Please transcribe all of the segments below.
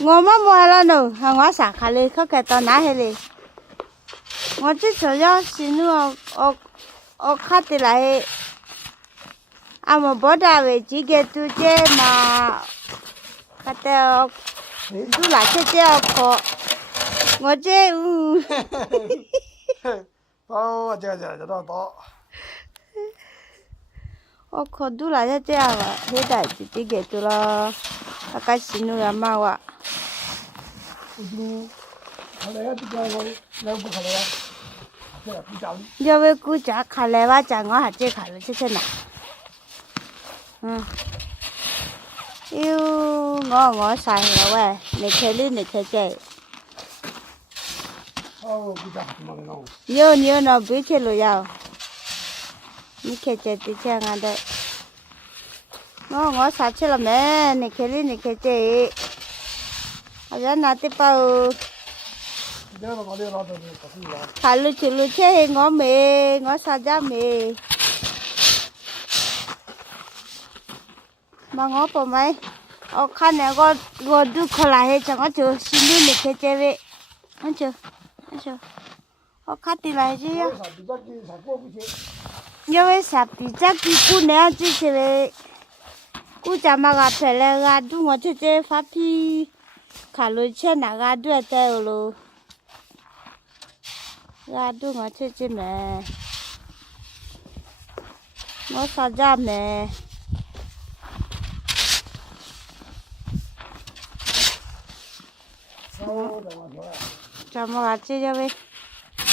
我们买了呢，我啥卡嘞？可给到哪去嘞？我这主要是我看的来，俺们不打为这个都这嘛，看到都拿去这样可，我这哦，这到。我可都拿去这样了，现在就这个都了，大概是那样嘛哇。因为估价看来话讲我还这看了这些呢，我晒了喂，你看你看这，有那不去路要，你看这的这样的，我晒去了没？你看这，好像拿的包。看路去我没，我啥家没，mà我不买，我看那我都可来着，我就心里没看这位，我看的来着呀，因为啥比较给姑娘这些嘞，姑家嘛个漂亮个都我这发皮，看路去那个都在了。ra đu mà chơi mẹ nó sao ra mẹ cho mà chơi cho đi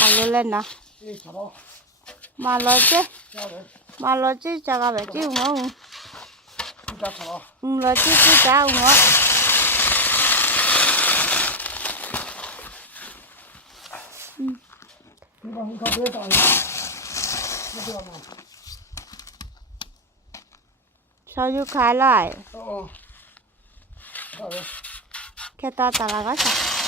ăn lên nè mà lo chơi cho các bạn chơi không lo chơi cha không á sao you khai lại cái ta là cái gì